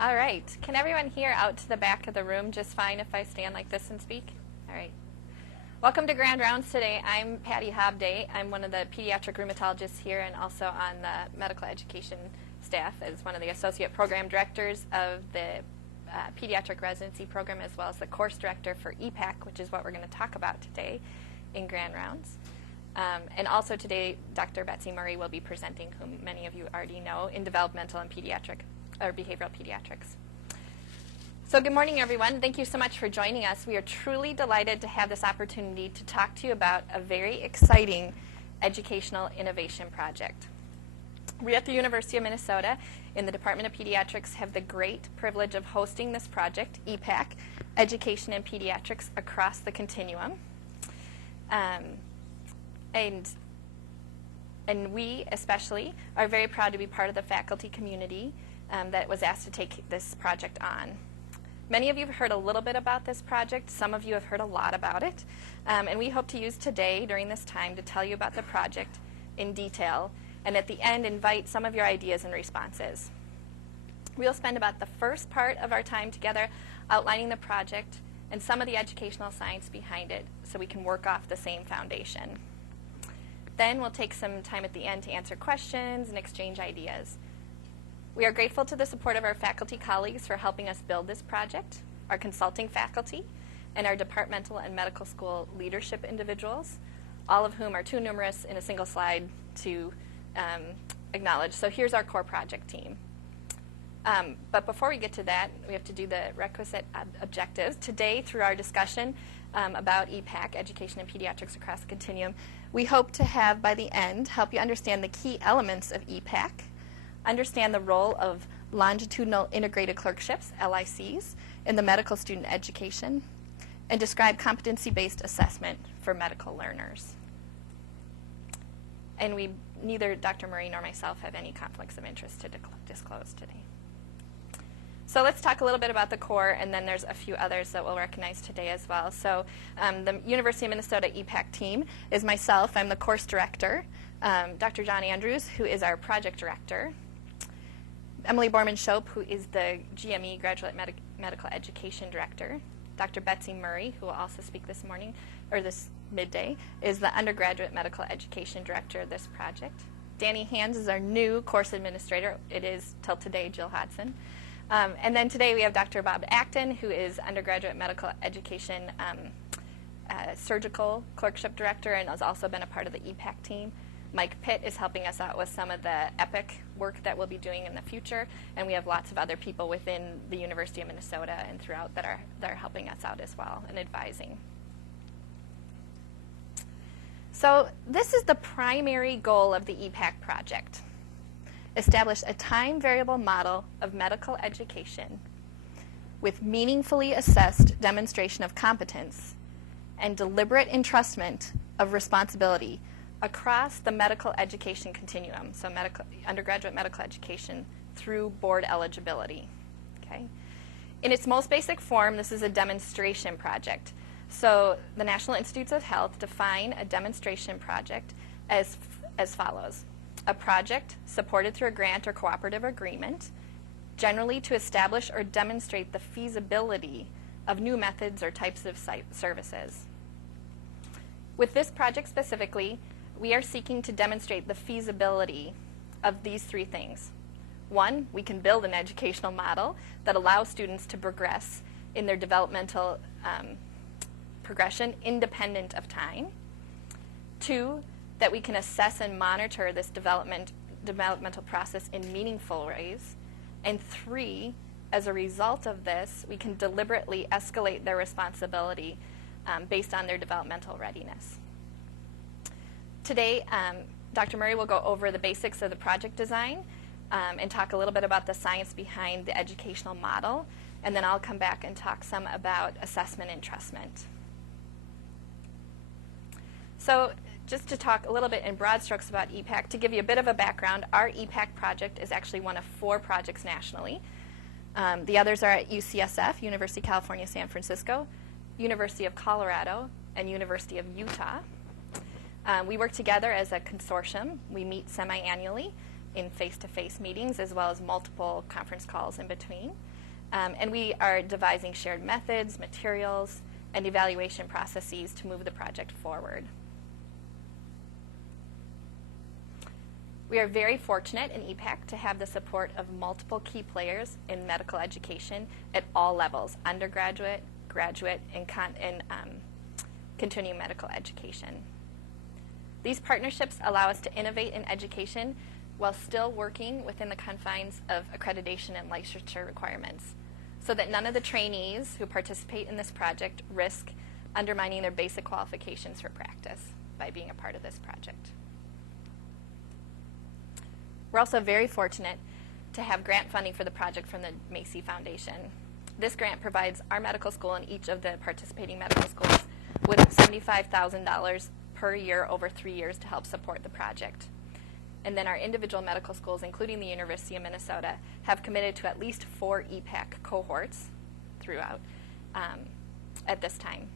All right. Can everyone hear out to the back of the room just fine if I stand like this and speak? All right. Welcome to Grand Rounds today. I'm Patty Hobday. I'm one of the pediatric rheumatologists here and also on the medical education staff as one of the associate program directors of the Pediatric Residency program, as well as the course director for EPAC, which is what we're going to talk about today in Grand Rounds. And also today, Dr. Betsy Murray will be presenting, whom many of you already know, in developmental and pediatric or behavioral pediatrics. So good morning, everyone. Thank you so much for joining us. We are truly delighted to have this opportunity to talk to you about a very exciting educational innovation project. We at the University of Minnesota in the Department of Pediatrics have the great privilege of hosting this project, EPAC, Education in Pediatrics Across the Continuum. And we especially are very proud to be part of the faculty community that was asked to take this project on. Many of you have heard a little bit about this project. Some of you have heard a lot about it. And we hope to use today during this time to tell you about the project in detail and at the end invite some of your ideas and responses. We'll spend about the first part of our time together outlining the project and some of the educational science behind it so we can work off the same foundation. Then we'll take some time at the end to answer questions and exchange ideas. We are grateful to the support of our faculty colleagues for helping us build this project, our consulting faculty, and our departmental and medical school leadership individuals, all of whom are too numerous in a single slide to acknowledge. So here's our core project team. But before we get to that, we have to do the requisite objectives. Today, through our discussion about EPAC, Education in Pediatrics Across the Continuum, we hope to have, by the end, help you understand the key elements of EPAC, understand the role of longitudinal integrated clerkships, LICs, in the medical student education, and describe competency-based assessment for medical learners. And neither Dr. Murray nor myself have any conflicts of interest to disclose today. So let's talk a little bit about the core, and then there's a few others that we'll recognize today as well. So the University of Minnesota EPAC team is myself. I'm the course director. Dr. John Andrews, who is our project director. Emily Borman-Shope, who is the GME, Graduate Medical Education Director. Dr. Betsy Murray, who will also speak this morning, or this midday, is the Undergraduate Medical Education Director of this project. Danny Hands is our new course administrator. It is, till today, Jill Hodson. And then today we have Dr. Bob Acton, who is Undergraduate Medical Education Surgical Clerkship Director and has also been a part of the EPAC team. Mike Pitt is helping us out with some of the EPIC work that we'll be doing in the future, and we have lots of other people within the University of Minnesota and throughout that are helping us out as well and advising. So this is the primary goal of the EPAC project. Establish a time variable model of medical education with meaningfully assessed demonstration of competence and deliberate entrustment of responsibility across the medical education continuum, so undergraduate medical education through board eligibility. Okay? In its most basic form, this is a demonstration project. So the National Institutes of Health define a demonstration project as follows. A project supported through a grant or cooperative agreement, generally to establish or demonstrate the feasibility of new methods or types of services. With this project specifically, we are seeking to demonstrate the feasibility of these three things. One, we can build an educational model that allows students to progress in their developmental progression independent of time. Two, that we can assess and monitor this developmental process in meaningful ways. And three, as a result of this, we can deliberately escalate their responsibility based on their developmental readiness. Today, Dr. Murray will go over the basics of the project design and talk a little bit about the science behind the educational model, and then I'll come back and talk some about assessment and entrustment. So just to talk a little bit in broad strokes about EPAC, to give you a bit of a background, our EPAC project is actually one of 4 projects nationally. The others are at UCSF, University of California, San Francisco, University of Colorado, and University of Utah. We work together as a consortium. We meet semi-annually in face-to-face meetings as well as multiple conference calls in between. And we are devising shared methods, materials, and evaluation processes to move the project forward. We are very fortunate in EPAC to have the support of multiple key players in medical education at all levels, undergraduate, graduate, and continuing medical education. These partnerships allow us to innovate in education while still working within the confines of accreditation and licensure requirements, so that none of the trainees who participate in this project risk undermining their basic qualifications for practice by being a part of this project. We're also very fortunate to have grant funding for the project from the Macy Foundation. This grant provides our medical school and each of the participating medical schools with $75,000 per year over 3 years to help support the project. And then our individual medical schools, including the University of Minnesota, have committed to at least 4 EPAC cohorts throughout at this time.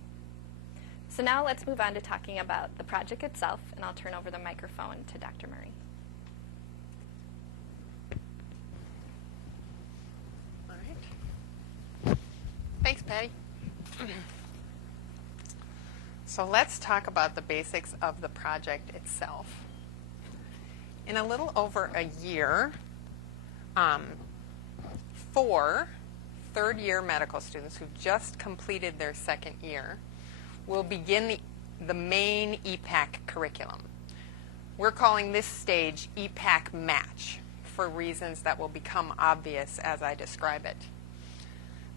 So now let's move on to talking about the project itself, and I'll turn over the microphone to Dr. Murray. All right. Thanks, Patty. So let's talk about the basics of the project itself. In a little over a year, 4 third-year medical students who've just completed their second year will begin the main EPAC curriculum. We're calling this stage EPAC Match for reasons that will become obvious as I describe it.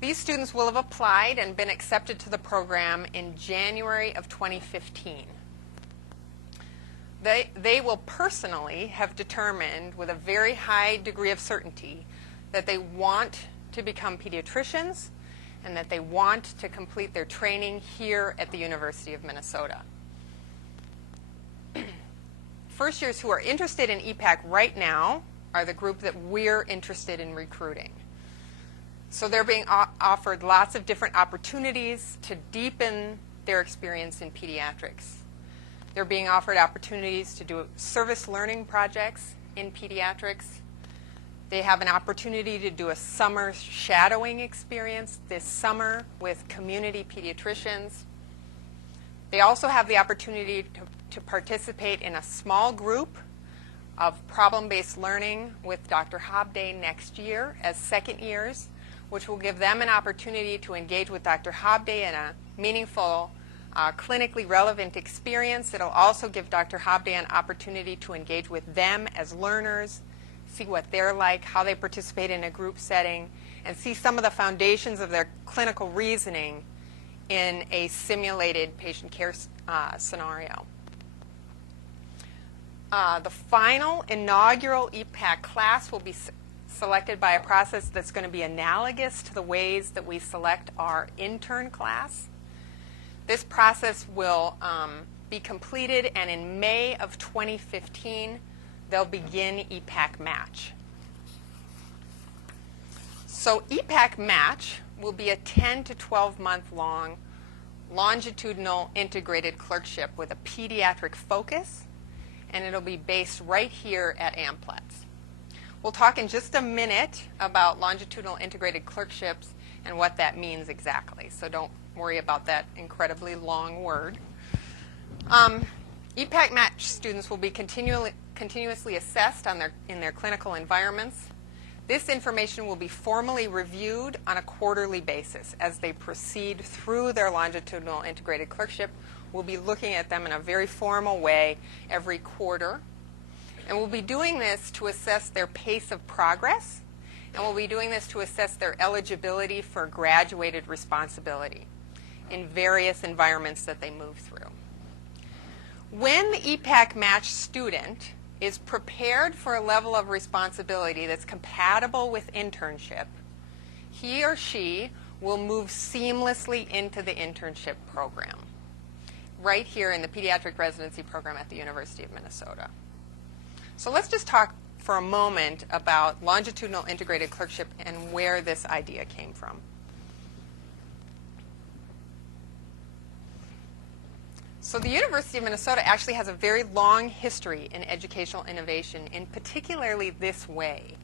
These students will have applied and been accepted to the program in January of 2015. They will personally have determined with a very high degree of certainty that they want to become pediatricians and that they want to complete their training here at the University of Minnesota. First years who are interested in EPAC right now are the group that we're interested in recruiting. So they're being offered lots of different opportunities to deepen their experience in pediatrics. They're being offered opportunities to do service learning projects in pediatrics. They have an opportunity to do a summer shadowing experience this summer with community pediatricians. They also have the opportunity to participate in a small group of problem-based learning with Dr. Hobday next year as second years, which will give them an opportunity to engage with Dr. Hobday in a meaningful, clinically relevant experience. It'll also give Dr. Hobday an opportunity to engage with them as learners, see what they're like, how they participate in a group setting, and see some of the foundations of their clinical reasoning in a simulated patient care scenario. The final inaugural EPAC class will be selected by a process that's going to be analogous to the ways that we select our intern class. This process will be completed, and in May of 2015, they'll begin EPAC Match. So EPAC Match will be a 10 to 12 month long longitudinal integrated clerkship with a pediatric focus, and it'll be based right here at Amplex. We'll talk in just a minute about longitudinal integrated clerkships and what that means exactly, so don't worry about that incredibly long word. EPAC Match students will be continuously assessed in their clinical environments. This information will be formally reviewed on a quarterly basis as they proceed through their longitudinal integrated clerkship. We'll be looking at them in a very formal way every quarter. And we'll be doing this to assess their pace of progress, and we'll be doing this to assess their eligibility for graduated responsibility in various environments that they move through. When the EPAC Match student is prepared for a level of responsibility that's compatible with internship, he or she will move seamlessly into the internship program right here in the Pediatric Residency program at the University of Minnesota. So let's just talk for a moment about longitudinal integrated clerkship and where this idea came from. So the University of Minnesota actually has a very long history in educational innovation in particularly this way.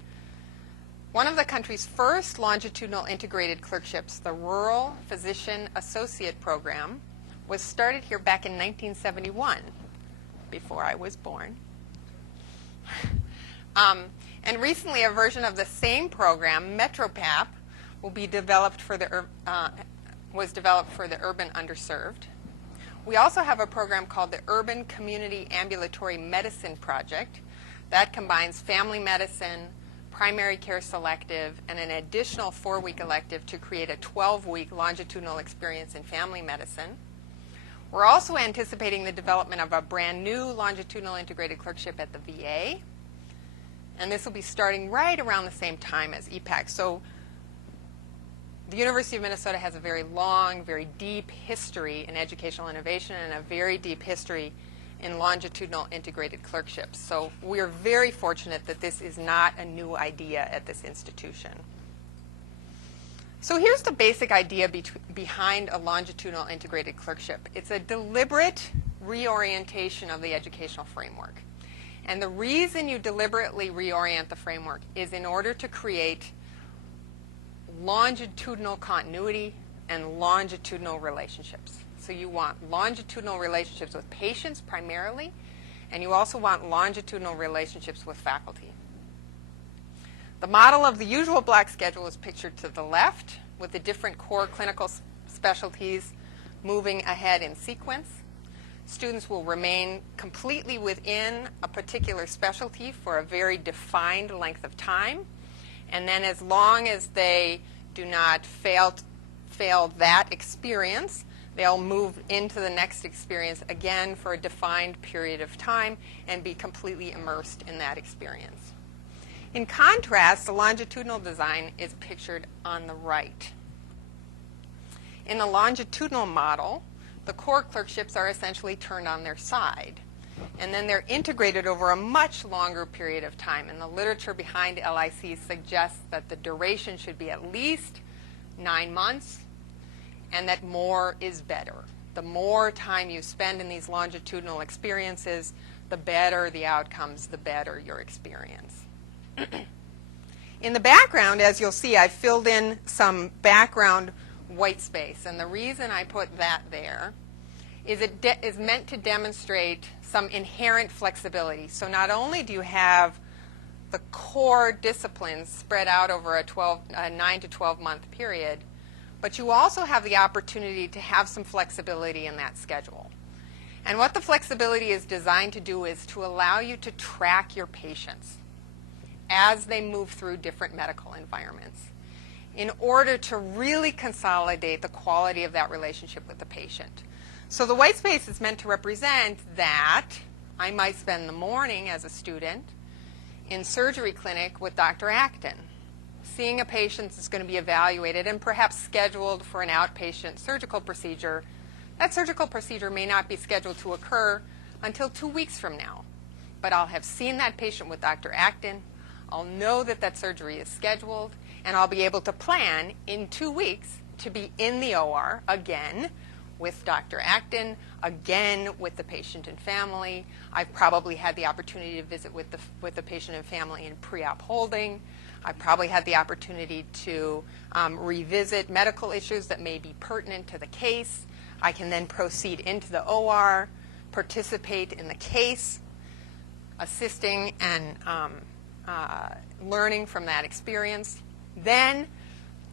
One of the country's first longitudinal integrated clerkships, the Rural Physician Associate Program, was started here back in 1971, before I was born. And recently, a version of the same program, MetroPAP, was developed for the urban underserved. We also have a program called the Urban Community Ambulatory Medicine Project that combines family medicine, primary care selective, and an additional 4-week elective to create a 12-week longitudinal experience in family medicine. We're also anticipating the development of a brand new longitudinal integrated clerkship at the VA. And this will be starting right around the same time as EPAC. So the University of Minnesota has a very long, very deep history in educational innovation and a very deep history in longitudinal integrated clerkships. So we are very fortunate that this is not a new idea at this institution. So here's the basic idea behind a longitudinal integrated clerkship. It's a deliberate reorientation of the educational framework. And the reason you deliberately reorient the framework is in order to create longitudinal continuity and longitudinal relationships. So you want longitudinal relationships with patients primarily, and you also want longitudinal relationships with faculty. The model of the usual block schedule is pictured to the left, with the different core clinical specialties moving ahead in sequence. Students will remain completely within a particular specialty for a very defined length of time. And then as long as they do not fail that experience, they'll move into the next experience again for a defined period of time and be completely immersed in that experience. In contrast, the longitudinal design is pictured on the right. In the longitudinal model, the core clerkships are essentially turned on their side. And then they're integrated over a much longer period of time. And the literature behind LIC suggests that the duration should be at least 9 months, and that more is better. The more time you spend in these longitudinal experiences, the better the outcomes, the better your experience. In the background, as you'll see, I've filled in some background white space. And the reason I put that there is it is meant to demonstrate some inherent flexibility. So not only do you have the core disciplines spread out over a 9 to 12 month period, but you also have the opportunity to have some flexibility in that schedule. And what the flexibility is designed to do is to allow you to track your patients as they move through different medical environments in order to really consolidate the quality of that relationship with the patient. So the white space is meant to represent that I might spend the morning as a student in surgery clinic with Dr. Acton, seeing a patient that's going to be evaluated and perhaps scheduled for an outpatient surgical procedure. That surgical procedure may not be scheduled to occur until 2 weeks from now. But I'll have seen that patient with Dr. Acton. I'll know that that surgery is scheduled, and I'll be able to plan in 2 weeks to be in the OR again with Dr. Acton, again with the patient and family. I've probably had the opportunity to visit with the patient and family in pre-op holding. I've probably had the opportunity to revisit medical issues that may be pertinent to the case. I can then proceed into the OR, participate in the case, assisting and learning from that experience. Then,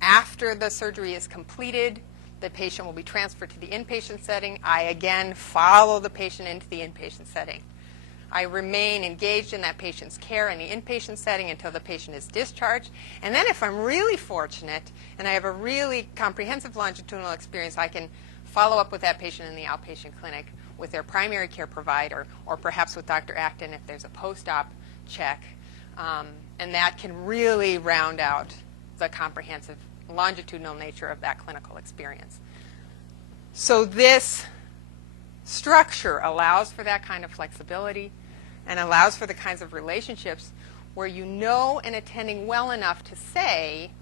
after the surgery is completed, the patient will be transferred to the inpatient setting. I again follow the patient into the inpatient setting. I remain engaged in that patient's care in the inpatient setting until the patient is discharged. And then if I'm really fortunate and I have a really comprehensive longitudinal experience, I can follow up with that patient in the outpatient clinic with their primary care provider, or perhaps with Dr. Acton if there's a post-op check. And that can really round out the comprehensive longitudinal nature of that clinical experience. So this structure allows for that kind of flexibility and allows for the kinds of relationships where you know an attending well enough to say,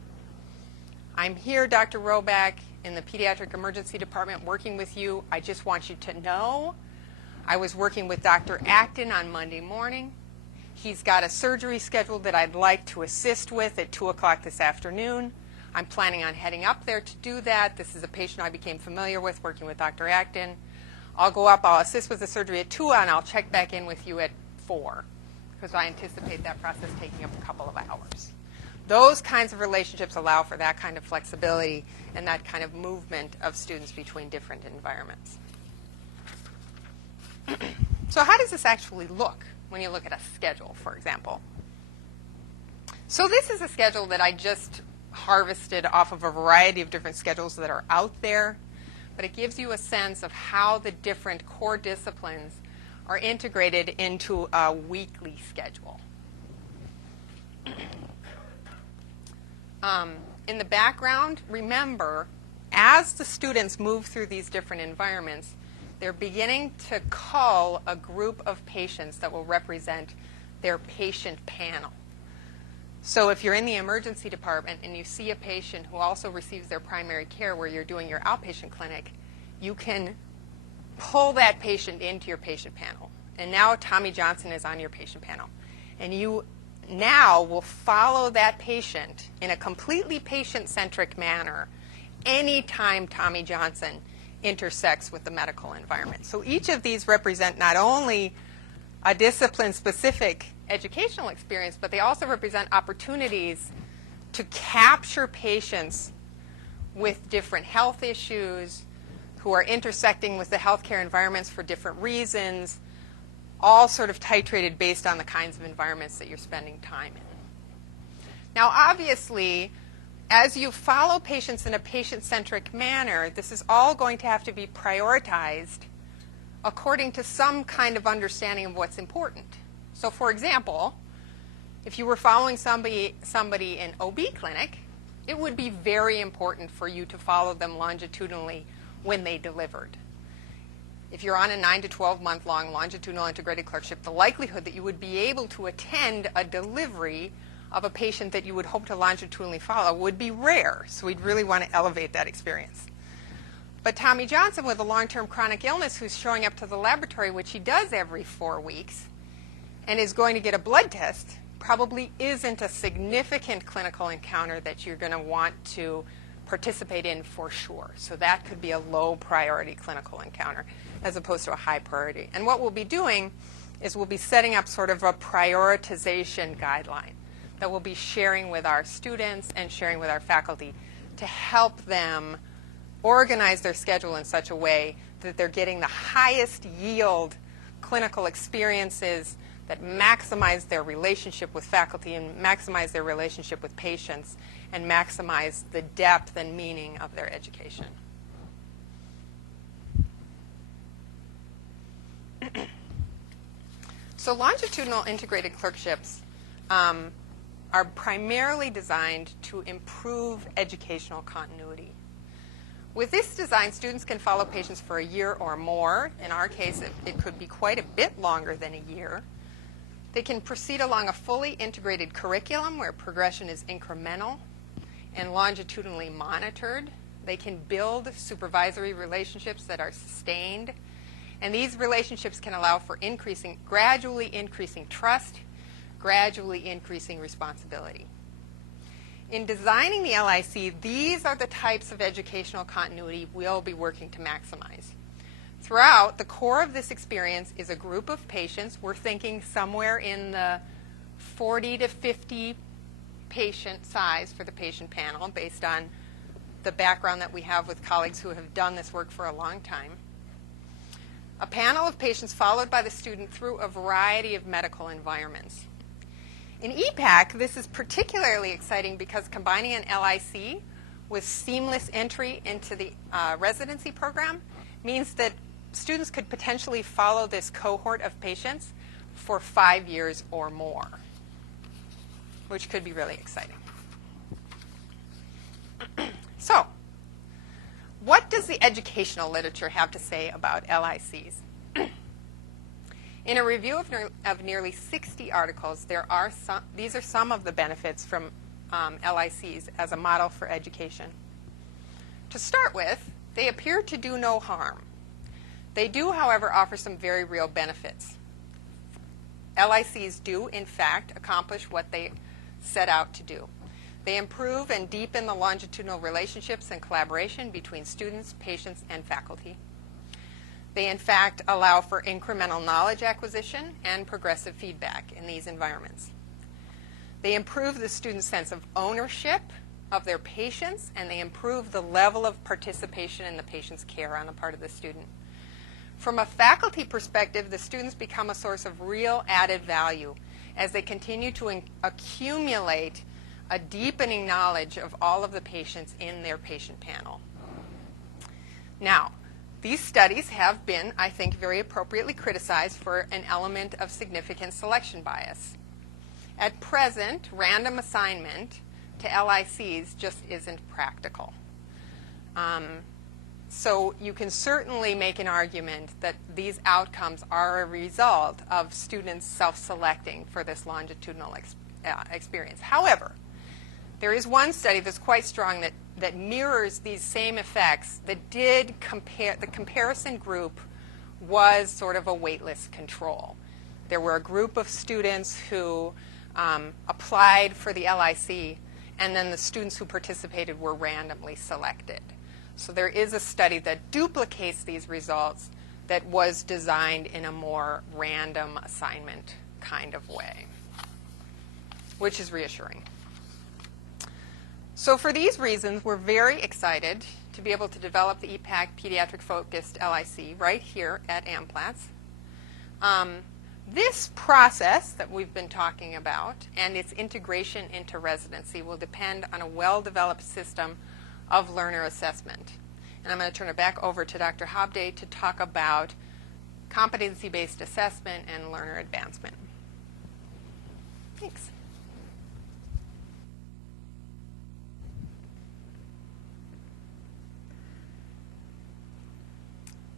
I'm here, Dr. Roback, in the Pediatric Emergency Department working with you. I just want you to know I was working with Dr. Acton on Monday morning. He's got a surgery scheduled that I'd like to assist with at 2 o'clock this afternoon. I'm planning on heading up there to do that. This is a patient I became familiar with working with Dr. Acton. I'll go up, I'll assist with the surgery at 2, and I'll check back in with you at 4, because I anticipate that process taking up a couple of hours. Those kinds of relationships allow for that kind of flexibility and that kind of movement of students between different environments. So how does this actually look when you look at a schedule, for example? So this is a schedule that I just harvested off of a variety of different schedules that are out there, but it gives you a sense of how the different core disciplines are integrated into a weekly schedule. In the background, remember, as the students move through these different environments, they're beginning to cull a group of patients that will represent their patient panel. So if you're in the emergency department and you see a patient who also receives their primary care where you're doing your outpatient clinic, you can pull that patient into your patient panel. And now Tommy Johnson is on your patient panel. And you now will follow that patient in a completely patient-centric manner anytime Tommy Johnson intersects with the medical environment. So each of these represent not only a discipline-specific educational experience, but they also represent opportunities to capture patients with different health issues who are intersecting with the healthcare environments for different reasons, all sort of titrated based on the kinds of environments that you're spending time in. Now, obviously, as you follow patients in a patient-centric manner, this is all going to have to be prioritized according to some kind of understanding of what's important. So, for example, if you were following somebody in OB clinic, it would be very important for you to follow them longitudinally when they delivered. If you're on a 9 to 12 month long longitudinal integrated clerkship, the likelihood that you would be able to attend a delivery of a patient that you would hope to longitudinally follow would be rare. So we'd really want to elevate that experience. But Tommy Johnson with a long-term chronic illness who's showing up to the laboratory, which he does every 4 weeks, and is going to get a blood test, probably isn't a significant clinical encounter that you're going to want to participate in for sure. So that could be a low priority clinical encounter as opposed to a high priority. And what we'll be doing is we'll be setting up sort of a prioritization guideline that we'll be sharing with our students and sharing with our faculty to help them organize their schedule in such a way that they're getting the highest yield clinical experiences that maximize their relationship with faculty and maximize their relationship with patients and maximize the depth and meaning of their education. So longitudinal integrated clerkships are primarily designed to improve educational continuity. With this design, students can follow patients for a year or more. In our case, it could be quite a bit longer than a year. They can proceed along a fully integrated curriculum where progression is incremental and longitudinally monitored. They can build supervisory relationships that are sustained. And these relationships can allow for gradually increasing trust, gradually increasing responsibility. In designing the LIC, these are the types of educational continuity we'll be working to maximize. Throughout, the core of this experience is a group of patients. We're thinking somewhere in the 40 to 50 patient size for the patient panel based on the background that we have with colleagues who have done this work for a long time. A panel of patients followed by the student through a variety of medical environments. In EPAC, this is particularly exciting because combining an LIC with seamless entry into the residency program means that students could potentially follow this cohort of patients for 5 years or more, which could be really exciting. So, what does the educational literature have to say about LICs? In a review of nearly 60 articles, these are some of the benefits from LICs as a model for education. To start with, they appear to do no harm. They do, however, offer some very real benefits. LICs do, in fact, accomplish what they set out to do. They improve and deepen the longitudinal relationships and collaboration between students, patients, and faculty. They, in fact, allow for incremental knowledge acquisition and progressive feedback in these environments. They improve the student's sense of ownership of their patients, and they improve the level of participation in the patient's care on the part of the student. From a faculty perspective, the students become a source of real added value as they continue to accumulate a deepening knowledge of all of the patients in their patient panel. Now, these studies have been, I think, very appropriately criticized for an element of significant selection bias. At present, random assignment to LICs just isn't practical. So you can certainly make an argument that these outcomes are a result of students self-selecting for this longitudinal experience. However, there is one study that's quite strong that mirrors these same effects that did compare. The comparison group was sort of a waitlist control. There were a group of students who applied for the LIC, and then the students who participated were randomly selected. So there is a study that duplicates these results that was designed in a more random assignment kind of way, which is reassuring. So for these reasons, we're very excited to be able to develop the EPAC pediatric-focused LIC right here at AMPLATS. This process that we've been talking about and its integration into residency will depend on a well-developed system of learner assessment. And I'm going to turn it back over to Dr. Hobday to talk about competency-based assessment and learner advancement. Thanks.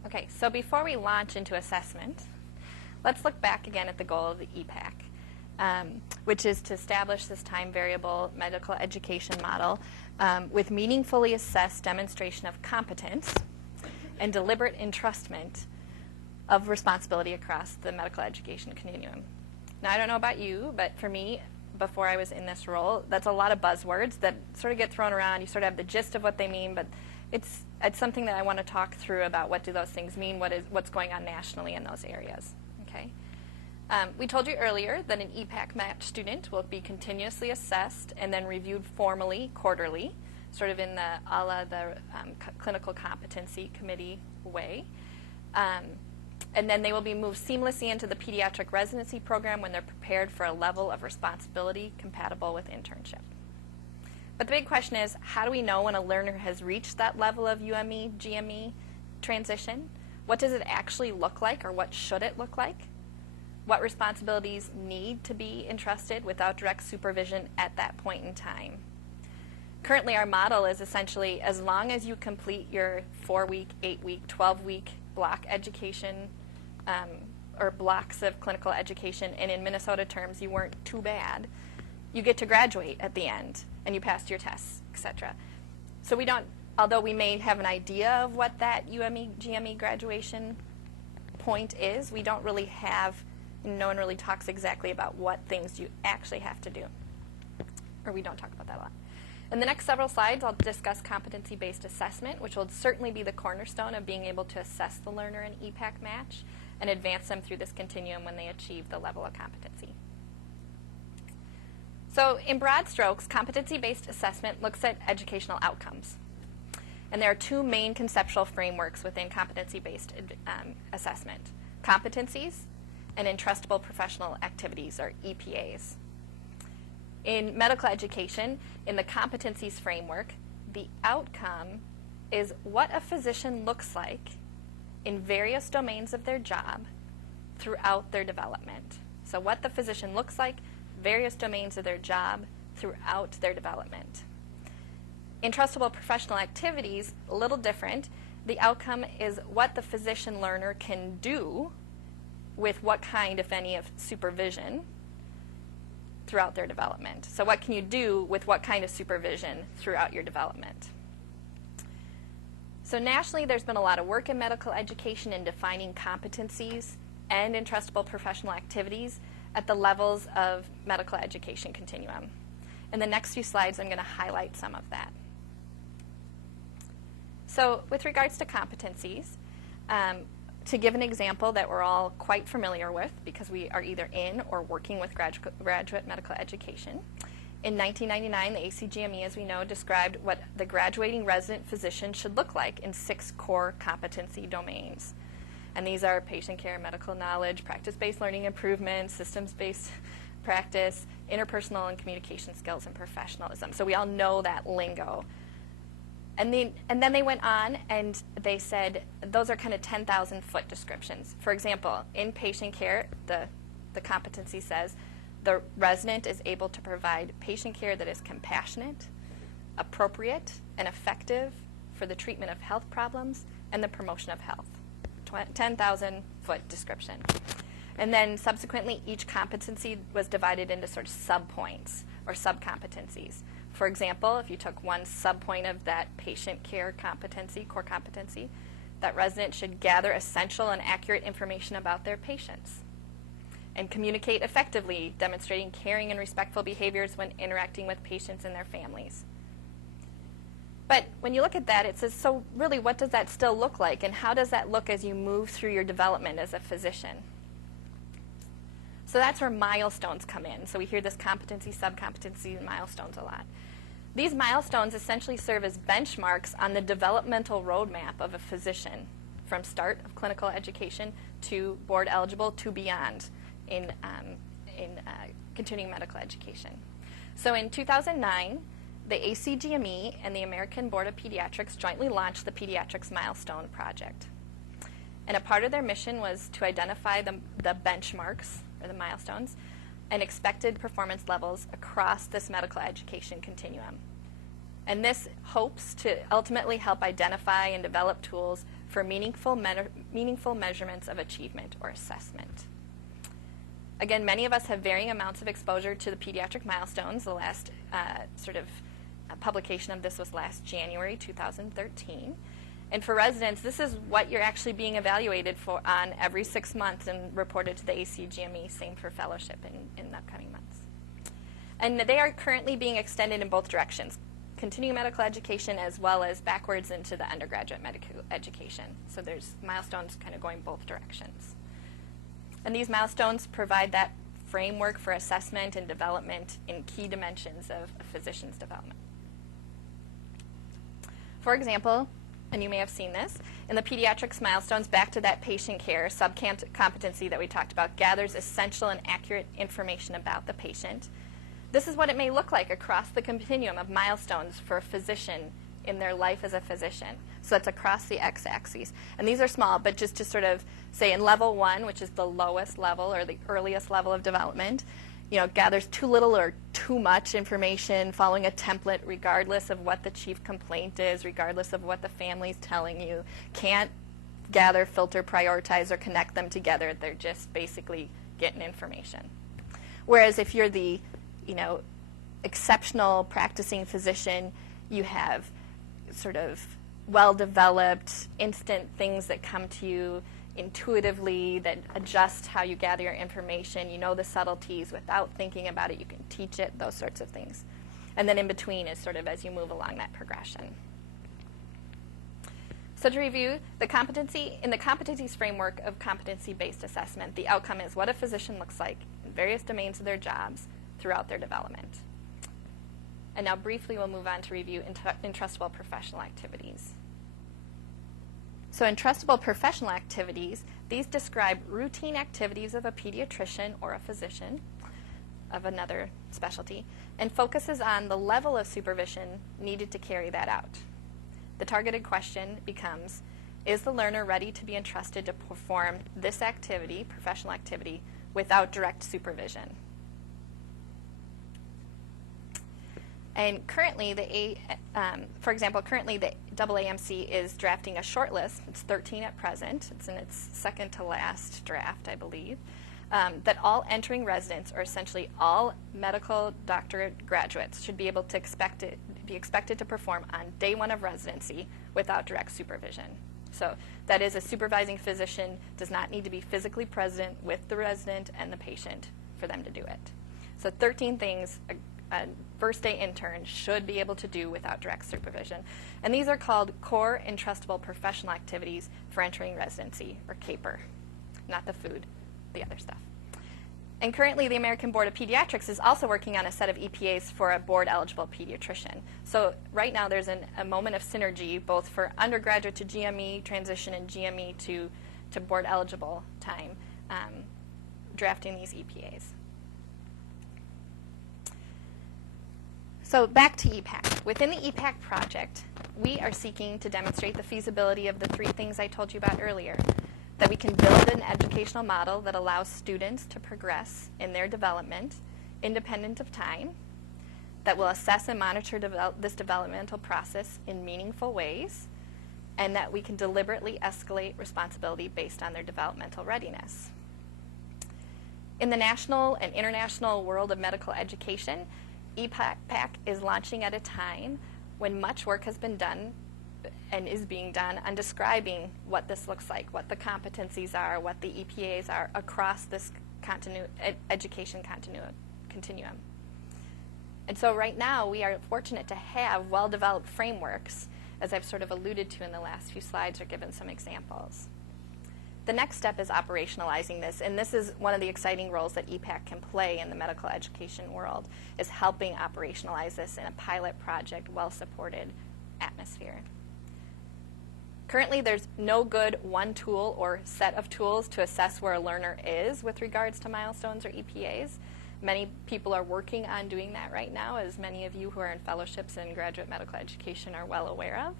Okay, so before we launch into assessment, let's look back again at the goal of the EPAC, which is to establish this time variable medical education model with meaningfully assessed demonstration of competence and deliberate entrustment of responsibility across the medical education continuum. Now, I don't know about you, but for me, before I was in this role, that's a lot of buzzwords that sort of get thrown around. You sort of have the gist of what they mean, but it's something that I want to talk through about what do those things mean, what's going on nationally in those areas. Okay. We told you earlier that an EPAC match student will be continuously assessed and then reviewed formally quarterly, sort of in the a la the clinical competency committee way. And then they will be moved seamlessly into the pediatric residency program when they're prepared for a level of responsibility compatible with internship. But the big question is, how do we know when a learner has reached that level of UME, GME transition? What does it actually look like, or what should it look like? What responsibilities need to be entrusted without direct supervision at that point in time? Currently, our model is essentially as long as you complete your 4-week, 8-week, 12-week block education or blocks of clinical education, and in Minnesota terms, you weren't too bad, you get to graduate at the end, and you passed your tests, etc. So we don't, although we may have an idea of what that UME, GME graduation point is, we don't really have, no one really talks exactly about what things you actually have to do. Or we don't talk about that a lot. In the next several slides, I'll discuss competency-based assessment, which will certainly be the cornerstone of being able to assess the learner in EPAC match and advance them through this continuum when they achieve the level of competency. So in broad strokes, competency-based assessment looks at educational outcomes. And there are two main conceptual frameworks within competency-based assessment: competencies and entrustable professional activities, or EPAs. In medical education, in the competencies framework, the outcome is what a physician looks like in various domains of their job throughout their development. So what the physician looks like, various domains of their job throughout their development. Entrustable professional activities, a little different. The outcome is what the physician learner can do with what kind, if any, of supervision throughout their development. So what can you do with what kind of supervision throughout your development? So nationally, there's been a lot of work in medical education in defining competencies and entrustable professional activities at the levels of medical education continuum. In the next few slides, I'm going to highlight some of that. So with regards to competencies, to give an example that we're all quite familiar with because we are either in or working with graduate medical education, in 1999, the ACGME, as we know, described what the graduating resident physician should look like in 6 core competency domains. And these are patient care, medical knowledge, practice-based learning improvement, systems-based practice, interpersonal and communication skills, and professionalism. So we all know that lingo. And then they went on and they said those are kind of 10,000-foot descriptions. For example, in patient care, the competency says the resident is able to provide patient care that is compassionate, appropriate, and effective for the treatment of health problems and the promotion of health. 10,000-foot description. And then subsequently, each competency was divided into sort of subpoints or subcompetencies. For example, if you took one subpoint of that patient care competency, core competency, that resident should gather essential and accurate information about their patients and communicate effectively, demonstrating caring and respectful behaviors when interacting with patients and their families. But when you look at that, it says, so really, what does that still look like, and how does that look as you move through your development as a physician? So that's where milestones come in. So we hear this competency, subcompetency, and milestones a lot. These milestones essentially serve as benchmarks on the developmental roadmap of a physician from start of clinical education to board eligible to beyond in continuing medical education. So in 2009, the ACGME and the American Board of Pediatrics jointly launched the Pediatrics Milestone Project. And a part of their mission was to identify the benchmarks, or the milestones, and expected performance levels across this medical education continuum. And this hopes to ultimately help identify and develop tools for meaningful measurements of achievement or assessment. Again, many of us have varying amounts of exposure to the pediatric milestones. The last publication of this was last January 2013. And for residents, this is what you're actually being evaluated for on every 6 months and reported to the ACGME, same for fellowship in the upcoming months. And they are currently being extended in both directions, continuing medical education as well as backwards into the undergraduate medical education. So there's milestones kind of going both directions. And these milestones provide that framework for assessment and development in key dimensions of a physician's development. For example, and you may have seen this, in the pediatrics milestones, back to that patient care subcompetency that we talked about, gathers essential and accurate information about the patient. This is what it may look like across the continuum of milestones for a physician in their life as a physician. So that's across the x-axis. And these are small, but just to sort of say in level 1, which is the lowest level or the earliest level of development, gathers too little or too much information following a template regardless of what the chief complaint is, regardless of what the family's telling you. Can't gather, filter, prioritize, or connect them together. They're just basically getting information. Whereas if you're the, exceptional practicing physician, you have sort of well-developed, instant things that come to you intuitively that adjust how you gather your information. You know the subtleties without thinking about it. You can teach it, those sorts of things. And then in between is sort of as you move along that progression. So to review, in the competencies framework of competency-based assessment, the outcome is what a physician looks like in various domains of their jobs throughout their development. And now briefly we'll move on to review entrustable professional activities. So entrustable professional activities, these describe routine activities of a pediatrician or a physician of another specialty and focuses on the level of supervision needed to carry that out. The targeted question becomes, is the learner ready to be entrusted to perform this activity, professional activity, without direct supervision? And currently, for example, currently the AAMC is drafting a short list. It's 13 at present. It's in its second to last draft, I believe, that all entering residents, or essentially all medical doctorate graduates, should be able to be expected to perform on day 1 of residency without direct supervision. So that is, a supervising physician does not need to be physically present with the resident and the patient for them to do it. So 13 things a first day intern should be able to do without direct supervision. And these are called core and trustable professional activities for entering residency, or CAPER. Not the food, the other stuff. And currently, the American Board of Pediatrics is also working on a set of EPAs for a board-eligible pediatrician. So right now, there's a moment of synergy, both for undergraduate to GME transition and GME to board-eligible time, drafting these EPAs. So back to EPAC. Within the EPAC project, we are seeking to demonstrate the feasibility of the 3 things I told you about earlier. That we can build an educational model that allows students to progress in their development independent of time, that will assess and monitor this developmental process in meaningful ways, and that we can deliberately escalate responsibility based on their developmental readiness. In the national and international world of medical education, EPAC is launching at a time when much work has been done and is being done on describing what this looks like, what the competencies are, what the EPAs are across this education continuum. And so right now we are fortunate to have well-developed frameworks, as I've sort of alluded to in the last few slides or given some examples. The next step is operationalizing this, and this is one of the exciting roles that EPAC can play in the medical education world, is helping operationalize this in a pilot project, well-supported atmosphere. Currently, there's no good one tool or set of tools to assess where a learner is with regards to milestones or EPAs. Many people are working on doing that right now, as many of you who are in fellowships in graduate medical education are well aware of.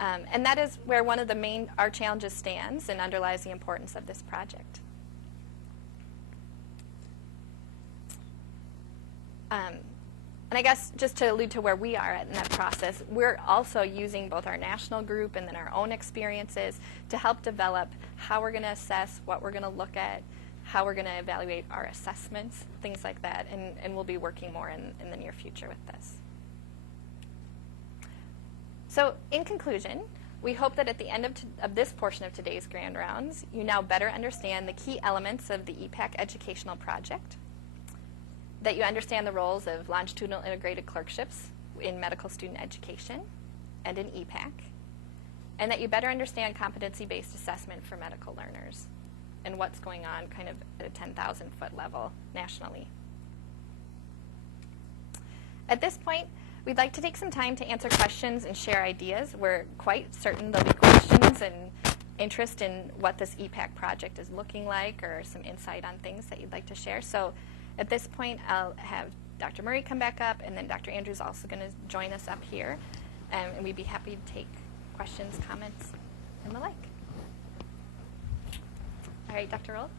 And that is where one of our challenges stands and underlies the importance of this project. And I guess just to allude to where we are in that process, we're also using both our national group and then our own experiences to help develop how we're going to assess, what we're going to look at, how we're going to evaluate our assessments, things like that. And we'll be working more in the near future with this. So in conclusion, we hope that at the end of this portion of today's Grand Rounds, you now better understand the key elements of the EPAC educational project, that you understand the roles of longitudinal integrated clerkships in medical student education and in EPAC, and that you better understand competency-based assessment for medical learners and what's going on kind of at a 10,000-foot level nationally. At this point, we'd like to take some time to answer questions and share ideas. We're quite certain there'll be questions and interest in what this EPAC project is looking like, or some insight on things that you'd like to share. So at this point, I'll have Dr. Murray come back up, and then Dr. Andrews also going to join us up here. And we'd be happy to take questions, comments, and the like. All right, Dr. Roll.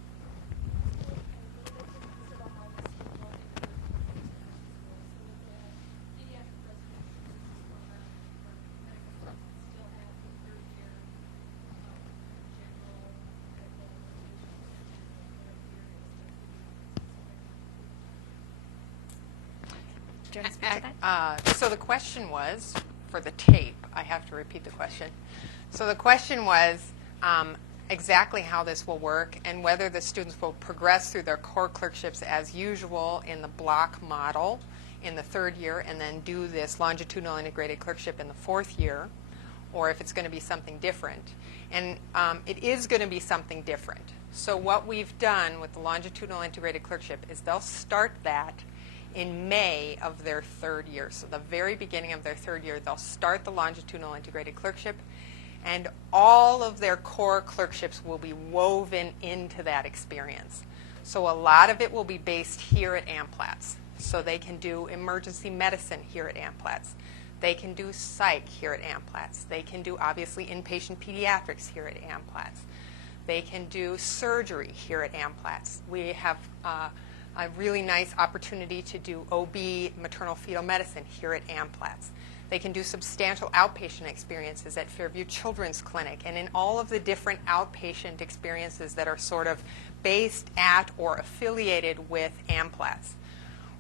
Do you want to speak to that? So the question was, for the tape, I have to repeat the question. So the question was exactly how this will work and whether the students will progress through their core clerkships as usual in the block model in the 3rd year and then do this longitudinal integrated clerkship in the 4th year, or if it's going to be something different. And it is going to be something different. So what we've done with the longitudinal integrated clerkship is they'll start that in May of their 3rd year. So the very beginning of their 3rd year, they'll start the longitudinal integrated clerkship, and all of their core clerkships will be woven into that experience. So a lot of it will be based here at AMPLATS. So they can do emergency medicine here at AMPLATS. They can do psych here at AMPLATS. They can do, obviously, inpatient pediatrics here at AMPLATS. They can do surgery here at AMPLATS. We have a really nice opportunity to do OB, maternal fetal medicine here at AMPLATS. They can do substantial outpatient experiences at Fairview Children's Clinic and in all of the different outpatient experiences that are sort of based at or affiliated with AMPLATS.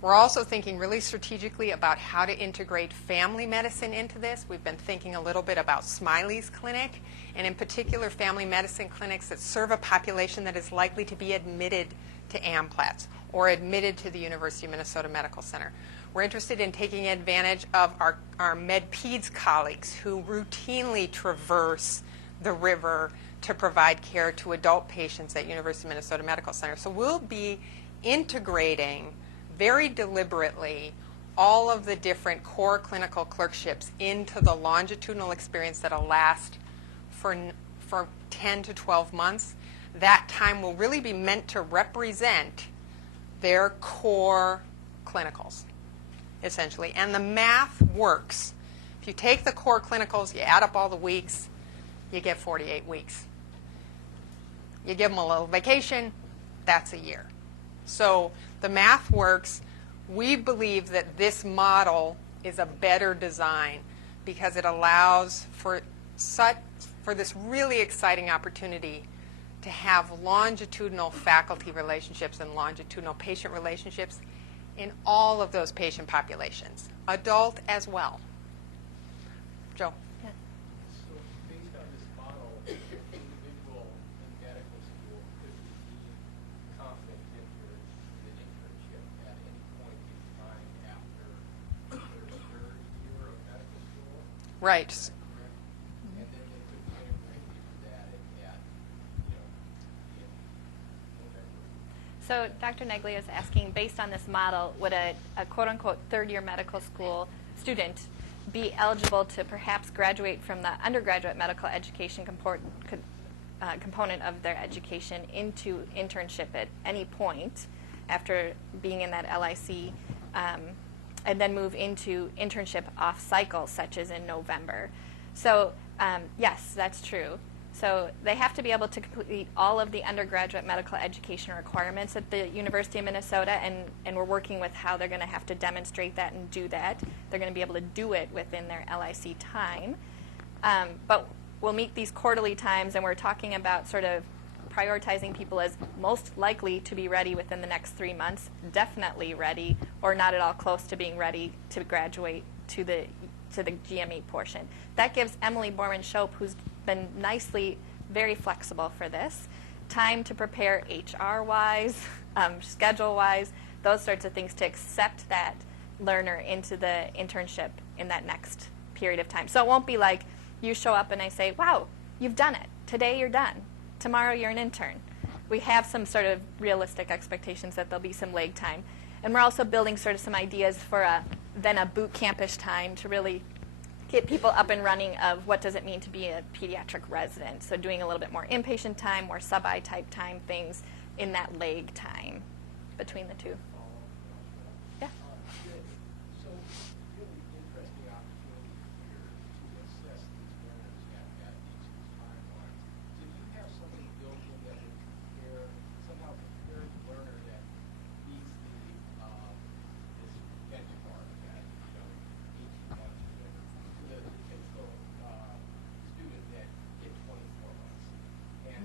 We're also thinking really strategically about how to integrate family medicine into this. We've been thinking a little bit about Smiley's Clinic, and in particular family medicine clinics that serve a population that is likely to be admitted to AMPLATS or admitted to the University of Minnesota Medical Center. We're interested in taking advantage of our Med-Peds colleagues who routinely traverse the river to provide care to adult patients at University of Minnesota Medical Center. So we'll be integrating very deliberately all of the different core clinical clerkships into the longitudinal experience that'll last for 10 to 12 months. That time will really be meant to represent their core clinicals, essentially. And the math works. If you take the core clinicals, you add up all the weeks, you get 48 weeks. You give them a little vacation, that's a year. So the math works. We believe that this model is a better design because it allows for this really exciting opportunity to have longitudinal faculty relationships and longitudinal patient relationships in all of those patient populations, adult as well. Joe? Yeah. So based on this model, an individual in medical school could be confident enter the internship at any point in time after their third year of medical school? Right. Correct? And then they could kind of rank into that at in November. So Dr. Neglia is asking, based on this model, would a quote-unquote third-year medical school student be eligible to perhaps graduate from the undergraduate medical education component of their education into internship at any point after being in that LIC, and then move into internship off cycle, such as in November? So yes, that's true. So they have to be able to complete all of the undergraduate medical education requirements at the University of Minnesota, and we're working with how they're going to have to demonstrate that and do that. They're going to be able to do it within their LIC time. But we'll meet these quarterly times, and we're talking about sort of prioritizing people as most likely to be ready within the next 3 months, definitely ready, or not at all close to being ready to graduate to the GME portion. That gives Emily Borman-Shope, who's been nicely very flexible for this, time to prepare HR-wise, schedule-wise, those sorts of things to accept that learner into the internship in that next period of time. So it won't be like you show up and I say, wow, you've done it. Today you're done. Tomorrow you're an intern. We have some sort of realistic expectations that there'll be some lag time. And we're also building sort of some ideas for then a boot campish time to really get people up and running of what does it mean to be a pediatric resident. So doing a little bit more inpatient time, more sub-I type time things in that lag time between the two. Yeah. Good. So really interesting opportunity here to assess these learners at these timelines. Did you have something built in that would somehow compare the learner that meets this benchmark at 18 months or whatever to the typical student that hit 24 months? And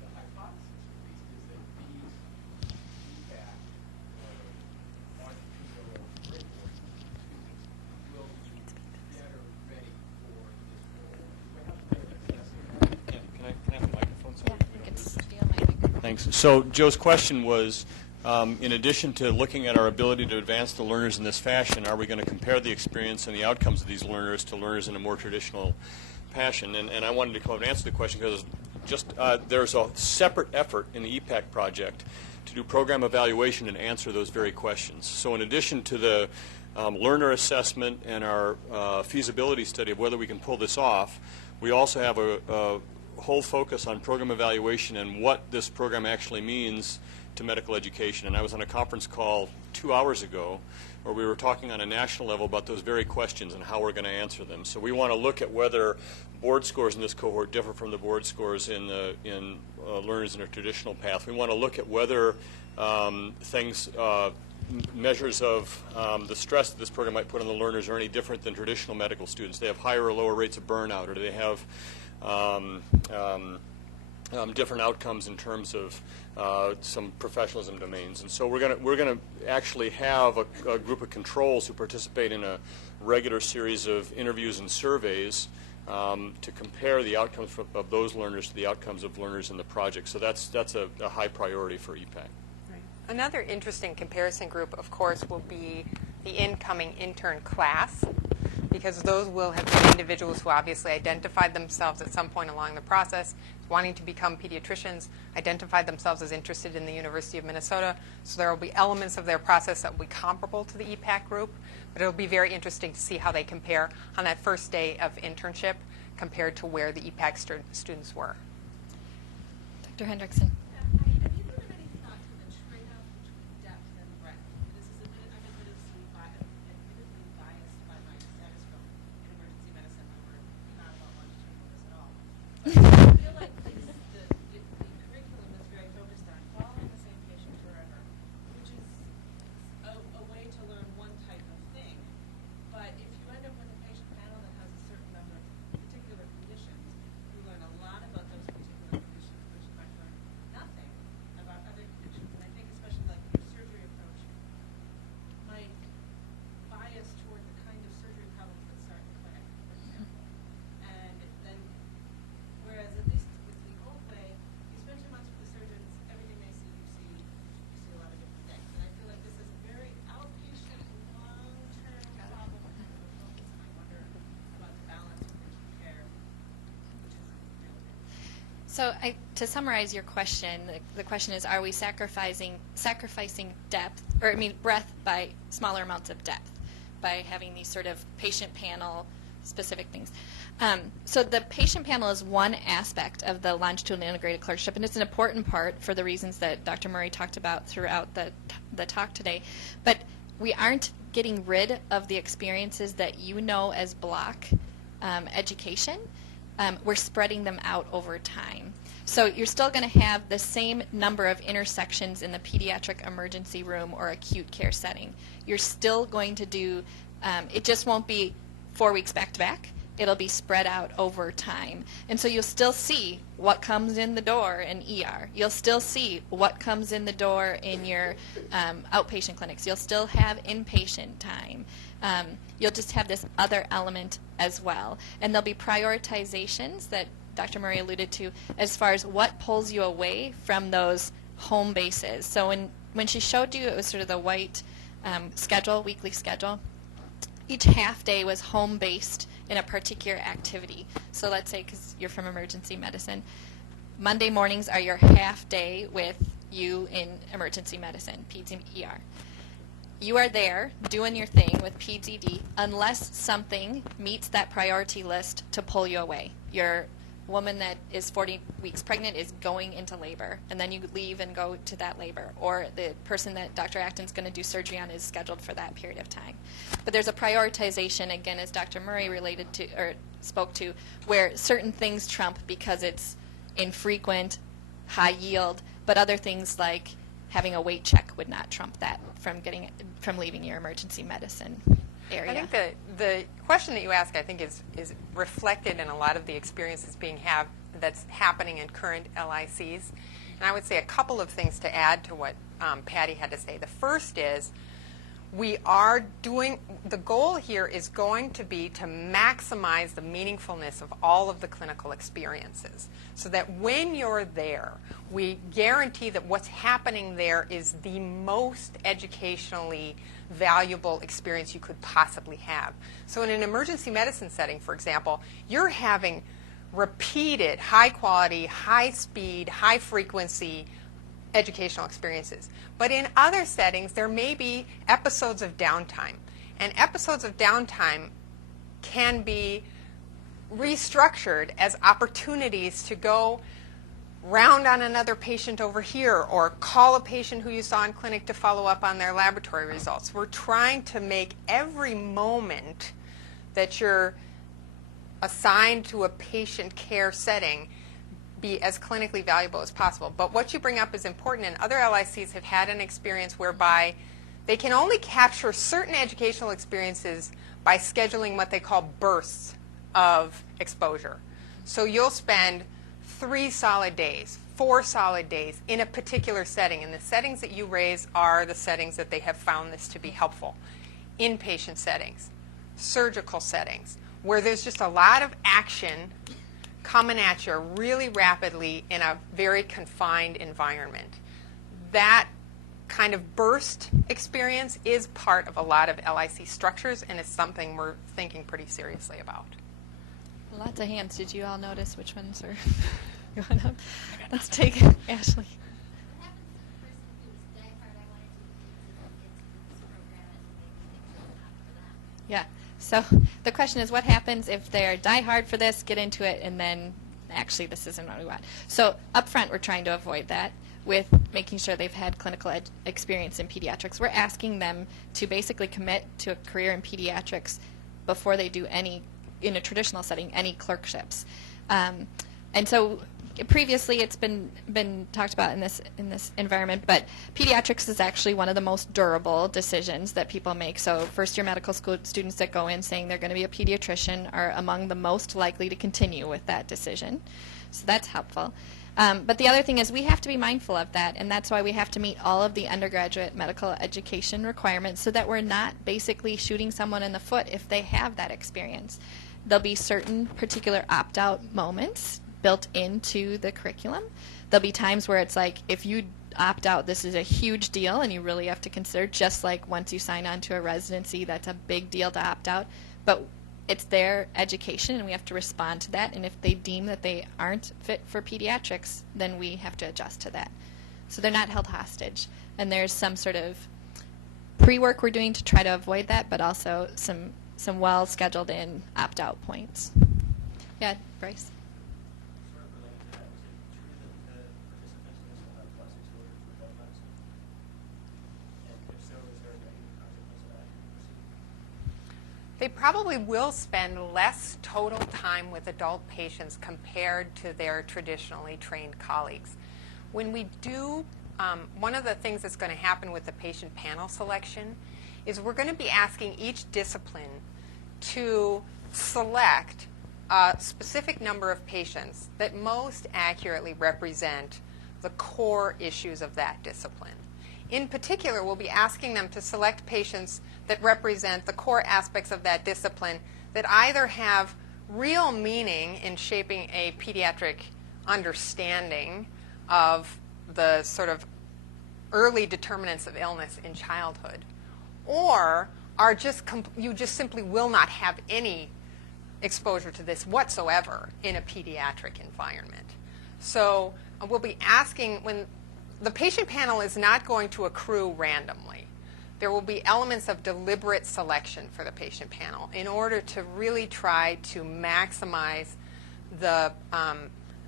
the hypothesis, at least, is that these EPAC longitudinal framework students will be better ready for this role. Do I have to assess that? Yeah, can I have a microphone? So Yeah, you can steal my microphone. Thanks. So Joe's question was, in addition to looking at our ability to advance the learners in this fashion, are we going to compare the experience and the outcomes of these learners to learners in a more traditional fashion? And I wanted to come up and answer the question because there's a separate effort in the EPAC project to do program evaluation and answer those very questions. So in addition to the learner assessment and our feasibility study of whether we can pull this off, we also have a whole focus on program evaluation and what this program actually means to medical education. And I was on a conference call 2 hours ago where we were talking on a national level about those very questions and how we're going to answer them. So we want to look at whether board scores in this cohort differ from the board scores in learners in a traditional path. We want to look at whether measures of the stress that this program might put on the learners are any different than traditional medical students. They have higher or lower rates of burnout, or do they have different outcomes in terms of some professionalism domains. And so we're going to actually have a group of controls who participate in a regular series of interviews and surveys to compare the outcomes of those learners to the outcomes of learners in the project. So that's a high priority for EPAC. Another interesting comparison group, of course, will be the incoming intern class, because those will have been individuals who obviously identified themselves at some point along the process, wanting to become pediatricians, identified themselves as interested in the University of Minnesota. So there will be elements of their process that will be comparable to the EPAC group, but it'll be very interesting to see how they compare on that first day of internship compared to where the EPAC students were. Dr. Hendrickson. Have you given any thought to the trade-off between depth and breadth? This is I'm admittedly biased by my status from in emergency medicine, where we're not about longitudinal at all. But I feel like the curriculum is very focused on following the same patient forever, which is a way to learn one type of thing. But if you end up with a patient panel that has a certain number of particular conditions, you learn a lot about those particular conditions, which you might learn nothing about other conditions. And I think especially like your surgery approach might bias toward the kind of surgery problems that start in clinic, for example. And then, whereas at least with the old way, you spend 2 months with the surgeons, everything they see, you see a lot of different things. And I feel like this is a very outpatient, long-term problem kind of a focus. And I wonder about the balance of patient care, which is really good. So to summarize your question, the question is, are we sacrificing depth, or breadth by smaller amounts of depth, by having these sort of patient panel specific things? So the patient panel is one aspect of the longitudinal integrated clerkship, and it's an important part for the reasons that Dr. Murray talked about throughout the talk today. But we aren't getting rid of the experiences that you know as block education. We're spreading them out over time. So you're still going to have the same number of intersections in the pediatric emergency room or acute care setting. You're still going to do, it just won't be 4 weeks back to back. It'll be spread out over time. And so you'll still see what comes in the door in ER. You'll still see what comes in the door in your outpatient clinics. You'll still have inpatient time. You'll just have this other element as well. And there'll be prioritizations that Dr. Murray alluded to as far as what pulls you away from those home bases. So when she showed you, it was sort of the white schedule, weekly schedule. Each half day was home-based in a particular activity. So let's say, because you're from emergency medicine, Monday mornings are your half day with you in emergency medicine, peds and ER. You are there doing your thing with peds ED unless something meets that priority list to pull you away. Your woman that is 40 weeks pregnant is going into labor, and then you leave and go to that labor. Or the person that Dr. Acton's going to do surgery on is scheduled for that period of time. But there's a prioritization, again, as Dr. Murray spoke to, where certain things trump because it's infrequent, high yield, but other things like having a weight check would not trump that from leaving your emergency medicine area. I think the question that you ask, I think, is reflected in a lot of the experiences that's happening in current LICs. And I would say a couple of things to add to what Patty had to say. The first is the goal here is going to be to maximize the meaningfulness of all of the clinical experiences, so that when you're there, we guarantee that what's happening there is the most educationally valuable experience you could possibly have. So in an emergency medicine setting, for example, you're having repeated high-quality, high-speed, high-frequency educational experiences. But in other settings, there may be episodes of downtime. And episodes of downtime can be restructured as opportunities to go round on another patient over here, or call a patient who you saw in clinic to follow up on their laboratory results. We're trying to make every moment that you're assigned to a patient care setting be as clinically valuable as possible. But what you bring up is important, and other LICs have had an experience whereby they can only capture certain educational experiences by scheduling what they call bursts of exposure. So you'll spend 3 solid days, 4 solid days in a particular setting, and the settings that you raise are the settings that they have found this to be helpful. Inpatient settings, surgical settings, where there's just a lot of action coming at you really rapidly in a very confined environment. That kind of burst experience is part of a lot of LIC structures, and it's something we're thinking pretty seriously about. Lots of hands. Did you all notice which ones are going up? Let's take Ashley. Yeah. So the question is, what happens if they're die hard for this, get into it, and then actually this isn't what we want? So up front, we're trying to avoid that with making sure they've had clinical experience in pediatrics. We're asking them to basically commit to a career in pediatrics before they do any, in a traditional setting, any clerkships. And so previously it's been talked about in this environment, but pediatrics is actually one of the most durable decisions that people make. So first-year medical school students that go in saying they're going to be a pediatrician are among the most likely to continue with that decision. So that's helpful. But the other thing is we have to be mindful of that, and that's why we have to meet all of the undergraduate medical education requirements so that we're not basically shooting someone in the foot if they have that experience. There'll be certain particular opt-out moments built into the curriculum. There'll be times where it's like, if you opt out, this is a huge deal, and you really have to consider, just like once you sign on to a residency, that's a big deal to opt out. But it's their education, and we have to respond to that. And if they deem that they aren't fit for pediatrics, then we have to adjust to that. So they're not held hostage. And there's some sort of pre-work we're doing to try to avoid that, but also some well-scheduled in opt-out points. Yeah, Bryce? Sort of related to that, is it true that the participants in this will have less exposure to adult medicine? And if so, is there a negative consequence of that? They probably will spend less total time with adult patients compared to their traditionally trained colleagues. When we do, one of the things that's going to happen with the patient panel selection is we're going to be asking each discipline to select a specific number of patients that most accurately represent the core issues of that discipline. In particular, we'll be asking them to select patients that represent the core aspects of that discipline that either have real meaning in shaping a pediatric understanding of the sort of early determinants of illness in childhood, or are you just simply will not have any exposure to this whatsoever in a pediatric environment. So we'll be asking, when the patient panel is not going to accrue randomly. There will be elements of deliberate selection for the patient panel in order to really try to maximize the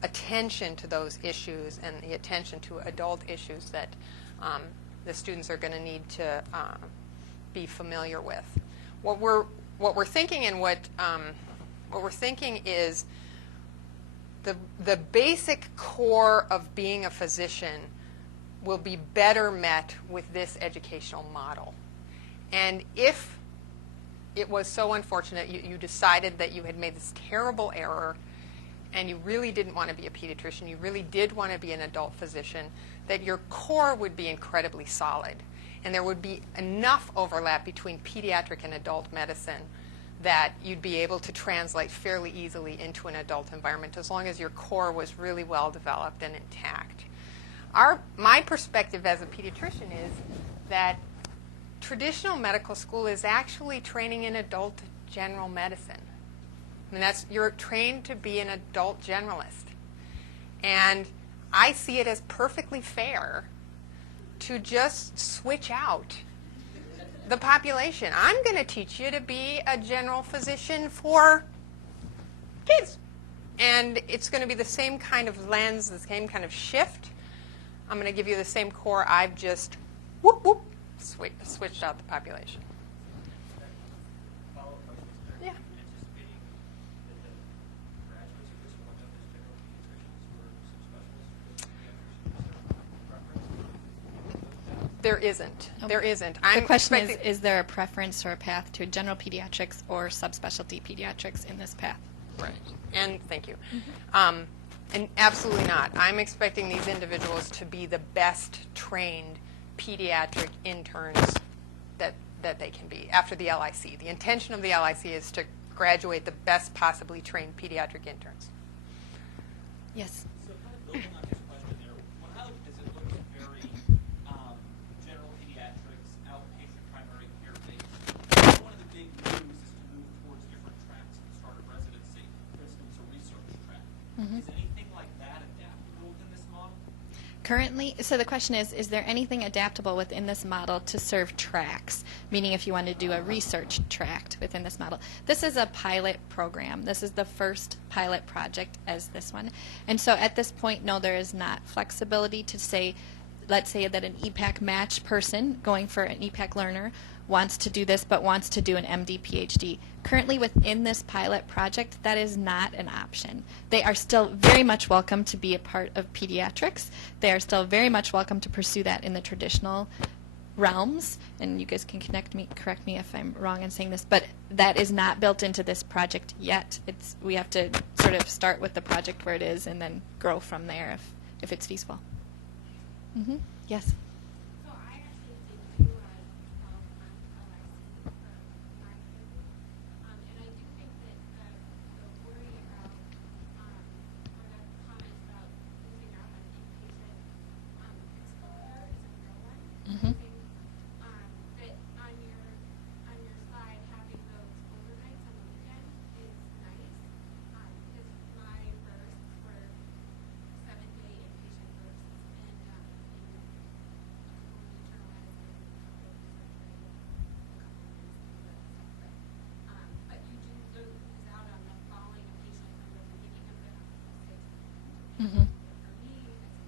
attention to those issues and the attention to adult issues that the students are going to need to be familiar with. What we're thinking and what we're thinking is the basic core of being a physician will be better met with this educational model. And if it was so unfortunate you decided that you had made this terrible error and you really didn't want to be a pediatrician, you really did want to be an adult physician, that your core would be incredibly solid. And there would be enough overlap between pediatric and adult medicine that you'd be able to translate fairly easily into an adult environment as long as your core was really well developed and intact. My perspective as a pediatrician is that traditional medical school is actually training in adult general medicine. I mean, you're trained to be an adult generalist. And I see it as perfectly fair to just switch out the population. I'm going to teach you to be a general physician for kids. And it's going to be the same kind of lens, the same kind of shift. I'm going to give you the same core. I've just switched out the population. Follow-up question is, are Yeah. you anticipating that the graduates of this will end up as general pediatricians or subspecialists? Preference? There isn't. Okay. There isn't. The question is there a preference or a path to general pediatrics or subspecialty pediatrics in this path? Right. And thank you. And absolutely not. I'm expecting these individuals to be the best trained pediatric interns that they can be after the LIC. The intention of the LIC is to graduate the best possibly trained pediatric interns. Yes. So kind of building on his question there, when I look at this, it looks very general Currently, so the question is there anything adaptable within this model to serve tracks? Meaning if you want to do a research tract within this model. This is a pilot program. This is the first pilot project as this one. And so at this point, no, there is not flexibility to say, let's say that an EPAC match person going for an EPAC learner wants to do this but wants to do an MD PhD. Currently within this pilot project, that is not an option. They are still very much welcome to be a part of pediatrics. They are still very much welcome to pursue that in the traditional realms, and you guys can correct me if I'm wrong in saying this, but that is not built into this project yet. We have to sort of start with the project where it is and then grow from there if it's feasible. Mm-hmm. Yes. So I actually did do a 12-month LIC for my kids, and I do think that the worry about or the comment about losing out on inpatient exposure is a real one. Mm-hmm. I think that on your slide having those overnights on the weekend is nice because my bursts were 7-day inpatient bursts and but you do lose out on the following a patient from the beginning of their hospital stay. Mm-hmm. For me, as a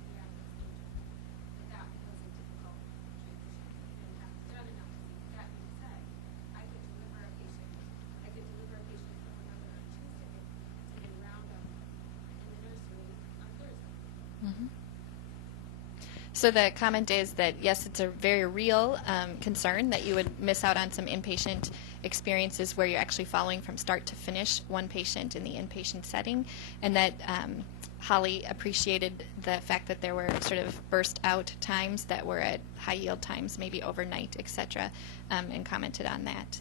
pediatrics agent, that was a difficult transition and have done enough. That being said, I could deliver a patient from another on Tuesday and then round up in the nursery on Thursday. Mm-hmm. So the comment is that, yes, it's a very real concern that you would miss out on some inpatient experiences where you're actually following from start to finish one patient in the inpatient setting, and that Holly appreciated the fact that there were sort of burst out times that were at high yield times, maybe overnight, etc., and commented on that.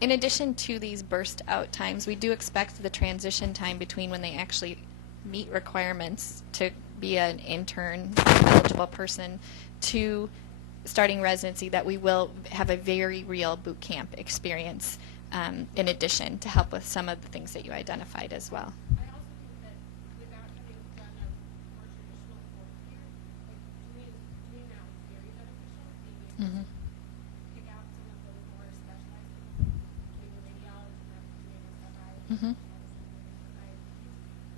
In addition to these burst out times, we do expect the transition time between when they actually meet requirements to be an intern eligible person to starting residency, that we will have a very real boot camp experience in addition to help with some of the things that you identified as well. I also think that without having done a more traditional fourth year, like doing that was very beneficial. Being able to pick out some of those more specialized things, like doing a radiology, doing a SFI, Mhm.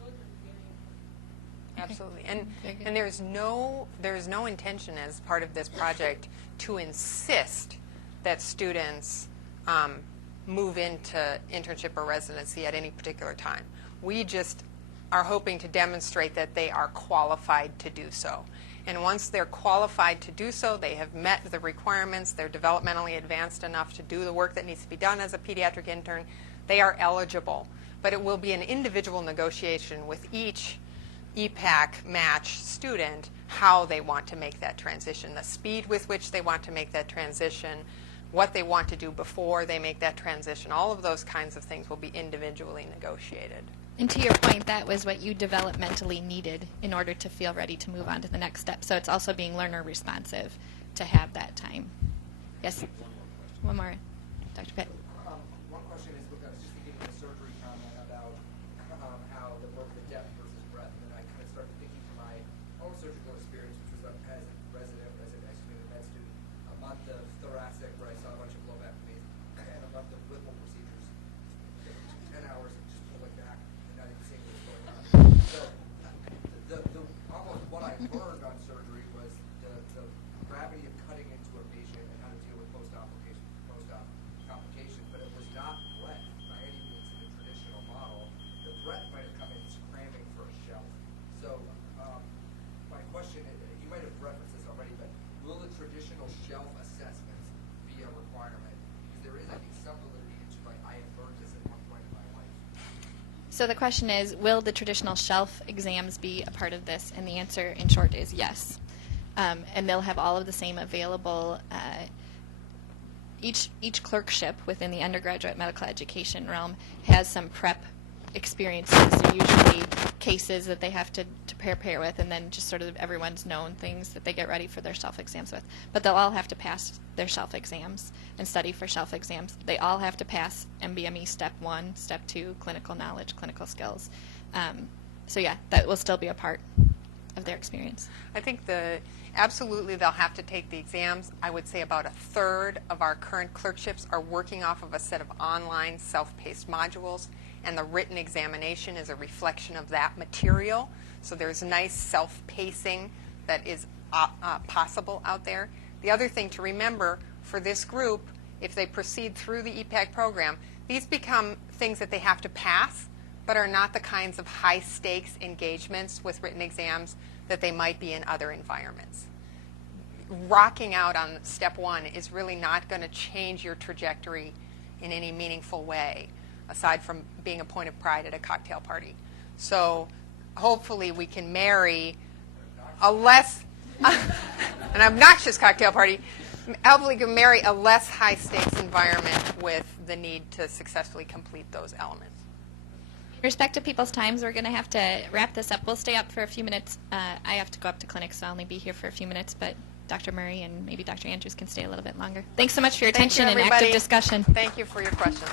those are very important. Absolutely. Very good. And there's no intention as part of this project to insist that students move into internship or residency at any particular time. We just are hoping to demonstrate that they are qualified to do so. And once they're qualified to do so, they have met the requirements, they're developmentally advanced enough to do the work that needs to be done as a pediatric intern, they are eligible. But it will be an individual negotiation with each EPAC match student how they want to make that transition, the speed with which they want to make that transition, what they want to do before they make that transition. All of those kinds of things will be individually negotiated. And to your point, that was what you developmentally needed in order to feel ready to move on to the next step. So it's also being learner responsive to have that time. Yes? One more. Dr. Pitt. One question is, I was just thinking of the surgery comment about how the depth versus breadth, and then I kind of started thinking from my own surgical experience, which was as a resident, a med student, a month of thoracic where I saw a bunch of lobectomies, and a month of Whipple procedures, 10 hours of just pulling back and not even seeing what's going on. So the almost what I learned on surgery was the gravity of cutting into a patient and how to deal with post-op complications, but it was not breadth by any means in the traditional model. The breadth might have come in cramming for a shelf. So my question, you might have referenced this already, but will the traditional shelf assessments be a requirement? Because there is, I think, some validity into, like, I have learned this at one point in my life. So the question is, will the traditional shelf exams be a part of this? And the answer, in short, is yes. And they'll have all of the same available. Each clerkship within the undergraduate medical education realm has some prep experiences. So usually cases that they have to prepare with, and then just sort of everyone's known things that they get ready for their shelf exams with. But they'll all have to pass their shelf exams and study for shelf exams. They all have to pass MBME Step 1, Step 2, clinical knowledge, clinical skills. So yeah, that will still be a part. of their experience? I think absolutely they'll have to take the exams. I would say about a third of our current clerkships are working off of a set of online self-paced modules, and the written examination is a reflection of that material. So there's nice self-pacing that is possible out there. The other thing to remember for this group, if they proceed through the EPAC program, these become things that they have to pass, but are not the kinds of high-stakes engagements with written exams that they might be in other environments. Rocking out on step 1 is really not going to change your trajectory in any meaningful way, aside from being a point of pride at a cocktail party. So hopefully we can marry a less, an obnoxious cocktail party, hopefully can marry a less high-stakes environment with the need to successfully complete those elements. In respect to people's times, we're going to have to wrap this up. We'll stay up for a few minutes. I have to go up to clinic, so I'll only be here for a few minutes, but Dr. Murray and maybe Dr. Andrews can stay a little bit longer. Thanks so much for your Thank you, attention and everybody. active discussion. Thank you for your questions.